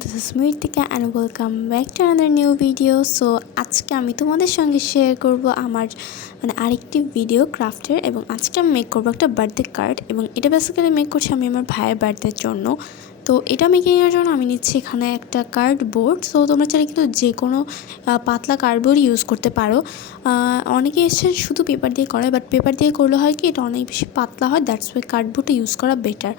this is Mritika and welcome back to another new video. So আজকে আমি তোমাদের সঙ্গে শেয়ার করব আমার আরেকটি ভিডিও ক্রাফটের এবং আজকে আমি মেক করব একটা বার্থডে কার্ড এবং এটা বেসিক্যালি মেক করছি আমি আমার ভাইয়ের বার্থডের জন্য। তো এটা মেকিংয়ের জন্য আমি নিচ্ছি এখানে একটা কার্ডবোর্ড। সো তোমরা চাইলে কিন্তু যে কোনো পাতলা কার্ডবোর্ড ইউজ করতে পারো। অনেকে এসে শুধু পেপার দিয়ে করে, বাট পেপার দিয়ে করলে হয় কি এটা অনেক বেশি পাতলা হয়, দ্যাটস ওয়াই কার্ডবোর্ডটা ইউজ করা বেটার।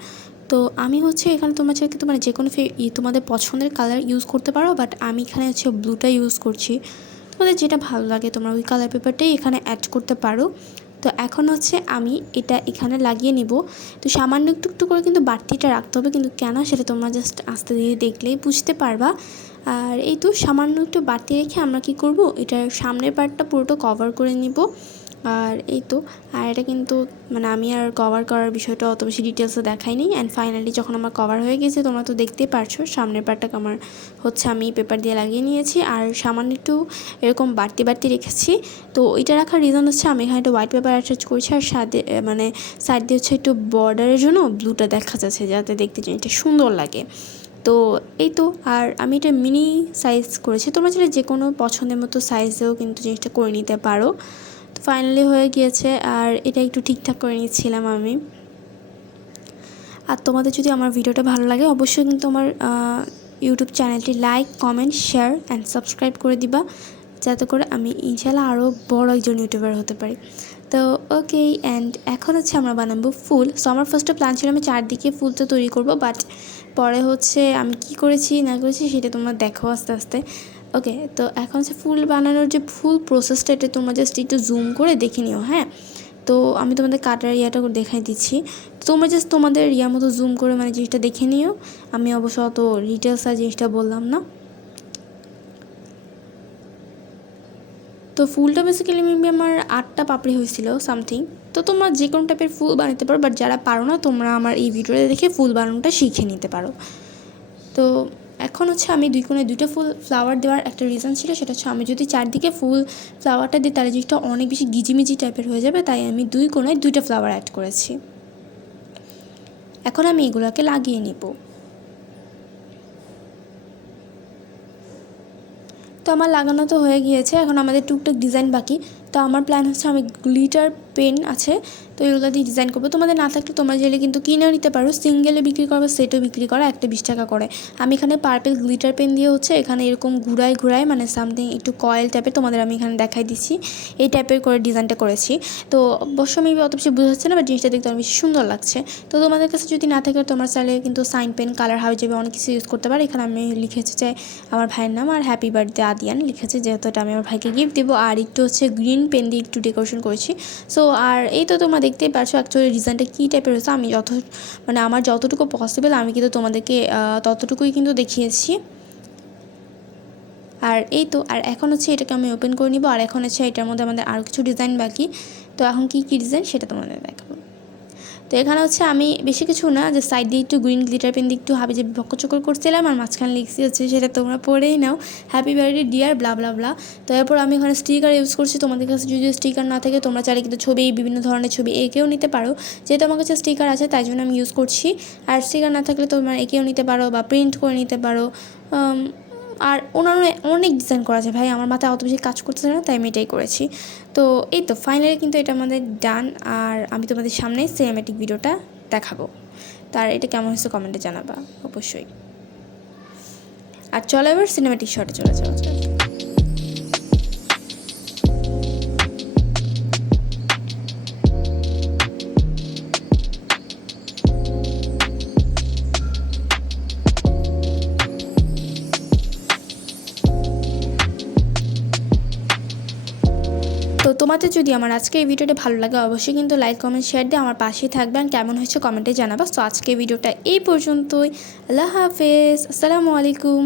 তো আমি এখানে তোমরা চাইলে কিন্তু যে কোনো তোমাদের পছন্দের কালার ইউজ করতে পারো, বাট আমি এখানে ব্লুটা ইউজ করছি। তোমাদের যেটা ভালো লাগে তোমরা ওই কালার পেপারটাই এখানে অ্যাড করতে পারো। তো এখন আমি এটা এখানে লাগিয়ে নিব। তো সামান্য একটু করে কিন্তু বাড়তিটা রাখতে হবে, কিন্তু কেন সেটা তোমরা জাস্ট আস্তে ধীরে দেখলেই বুঝতে পারবা। আর এই তো সামান্য একটু বাড়তি রেখে আমরা কি করব, এটার সামনের পার্টটা পুরোটা কভার করে নিব। আর এই তো এটা কিন্তু আমি আর কভার করার বিষয়টা অত বেশি ডিটেলসে দেখাইনি। অ্যান্ড ফাইনালি যখন আমার কভার হয়ে গেছে তোমরা তো দেখতেই পারছো সামনের পার্টটাকে আমার আমি পেপার দিয়ে লাগিয়ে নিয়েছি আর সামান্য একটু এরকম বাড়তি রেখেছি। তো এটা রাখার রিজন আমি এখানে একটা হোয়াইট পেপার অ্যাটাচ করেছি আর সাথে সাইড দিয়ে একটু বর্ডারের জন্য ব্লুটা দেখা যাচ্ছে যাতে দেখতে জিনিসটা সুন্দর লাগে। তো এই তো আর আমি এটা মিনি সাইজ করেছি, তোমরা চাইলে যে কোনো পছন্দের মতো সাইজেও কিন্তু জিনিসটা করে নিতে পারো। তো ফাইনালি হয়ে গিয়েছে আর এটা একটু ঠিকঠাক করে নিচ্ছিলাম আমি। আর তোমাদের যদি আমার ভিডিওটা ভালো লাগে অবশ্যই কিন্তু আমার ইউটিউব চ্যানেলটি like, comment, share and subscribe করে দিবা, যাতে করে আমি ইনশাল্লাহ আরও বড় একজন ইউটিউবার হতে পারি। তো ওকে, অ্যান্ড এখন আমরা বানাবো ফুল। সো আমার ফার্স্টে প্ল্যান ছিল আমি চারদিকে ফুলটা তৈরি করব, বাট পরে আমি কি করেছি না করেছি সেটা তোমরা দেখো আস্তে আস্তে। ওকে, তো এখন ফুল বানানোর যে ফুল প্রসেসটা এটা তোমরা জাস্ট একটু জুম করে দেখে নিও। হ্যাঁ, তো আমি তোমাদের কাটার ইয়াটা দেখাই দিচ্ছি, তোমরা জাস্ট তোমাদের ইয়ার মতো জুম করে জিনিসটা দেখে নিও। আমি অবশ্য অত ডিটেলস আর জিনিসটা বললাম না। তো ফুলটা বেসিক্যালি মেবি আমার 8টা পাপড়ি হয়েছিল সামথিং। তো তোমরা যে কোনো টাইপের ফুল বানাতে পারো, বাট যারা পারো না তোমরা আমার এই ভিডিওটা দেখে ফুল বানানোটা শিখে নিতে পারো। তো এখন আমি 2 কোণে 2টা ফ্লাওয়ার দেওয়ার একটা রিজন ছিল, সেটা আমি যদি চারদিকে ফ্লাওয়ারটা দিই তাহলে জিনিসটা অনেক বেশি গিজিমিজি টাইপের হয়ে যাবে, তাই আমি 2 কোণে 2টা ফ্লাওয়ার অ্যাড করেছি। এখন আমি এগুলোকে লাগিয়ে নিব। তো আমার লাগানো তো হয়ে গিয়েছে, এখন আমাদের টুকটাক ডিজাইন বাকি। তো আমার প্ল্যান আমি গ্লিটার পেন আছে তো এগুলো দিয়ে ডিজাইন করবো। তোমাদের না থাকলে তোমরা চাইলে কিন্তু কিনেও নিতে পারো, সিঙ্গেলে বিক্রি করবে, সেটও বিক্রি করা, একটা 20 টাকা করে। আমি এখানে পার্পেল গ্লিটার পেন দিয়ে এখানে এরকম ঘুরায় সামথিং একটু কয়েল টাইপের তোমাদের আমি এখানে দেখাই দিচ্ছি, এই টাইপের করে ডিজাইনটা করেছি। তো অবশ্য আমি অত বেশি বোঝাচ্ছে না, বাট জিনিসটা দেখতে অনেক বেশি সুন্দর লাগছে। তো তোমাদের কাছে যদি না থাকে তোমরা চাইলে কিন্তু সাইন পেন, কালার হাউস যাবে, অনেক কিছু ইউজ করতে পারো। এখানে আমি লিখেছি যে আমার ভাইয়ের নাম আর হ্যাপি বার্থডে আদিয়ান লিখেছে, যেহেতু এটা আমি আমার ভাইকে গিফট দেবো। আর একটু গ্রিন পেন দিয়ে একটু ডেকোরেশন করেছি। সো আর এই তো তোমরা দেখতেই পারছো অ্যাকচুয়ালি ডিজাইনটা কী টাইপের হয়েছে। আমি আমার যতটুকু পসিবল আমি কিন্তু তোমাদেরকে ততটুকুই কিন্তু দেখিয়েছি। আর এই তো আর এখন এটাকে আমি ওপেন করে নিব। আর এখন এটার মধ্যে আমাদের আরও কিছু ডিজাইন বাকি। তো এখন কী ডিজাইন সেটা তোমাদের দেখাবো। তো এখানে আমি বেশি কিছু না, যে সাইড দিয়ে একটু গ্রিন গ্লিটার পেন দিয়ে একটু যে বক্কচকর করছিলাম আর মাঝখানে লিখছি সেটা তোমরা পড়েই নাও, হ্যাপি বার্থডে ডিয়ার ব্লা ব্লা ব্লা। তো এরপর আমি এখানে স্টিকার ইউজ করছি। তোমাদের কাছে যদি স্টিকার না থাকে তোমরা চাইলে কিন্তু বিভিন্ন ধরনের ছবি এঁকেও নিতে পারো। যেহেতু আমার কাছে স্টিকার আছে তাই জন্য আমি ইউজ করছি। আর স্টিকার না থাকলে তোমরা এঁকেও নিতে পারো বা প্রিন্ট করে নিতে পারো। আর অন্যান্য অনেক ডিজাইন করা আছে, ভাই আমার মাথায় অত বেশি কাজ করতেছে না, তাই আমি এটাই করেছি। তো এই তো ফাইনালি কিন্তু এটা আমাদের ডান। আর আমি তোমাদের সামনে সিনেম্যাটিক ভিডিওটা দেখাবো। তার এটা কেমন হয়েছে কমেন্টে জানাবা অবশ্যই। আর চলো এবার সিনেম্যাটিক শটে চলে যাওয়া যাক। তো তোমাদের যদি আমার আজকে এই ভিডিওটা ভালো লাগে অবশ্যই কিন্তু লাইক, কমেন্ট, শেয়ার দিয়ে আমার পাশেই থাকবেন। কেমন হয়েছে কমেন্টে জানাবা। তো আজকে ভিডিওটা এই পর্যন্তই। আল্লাহ হাফেজ, আসসালামু আলাইকুম।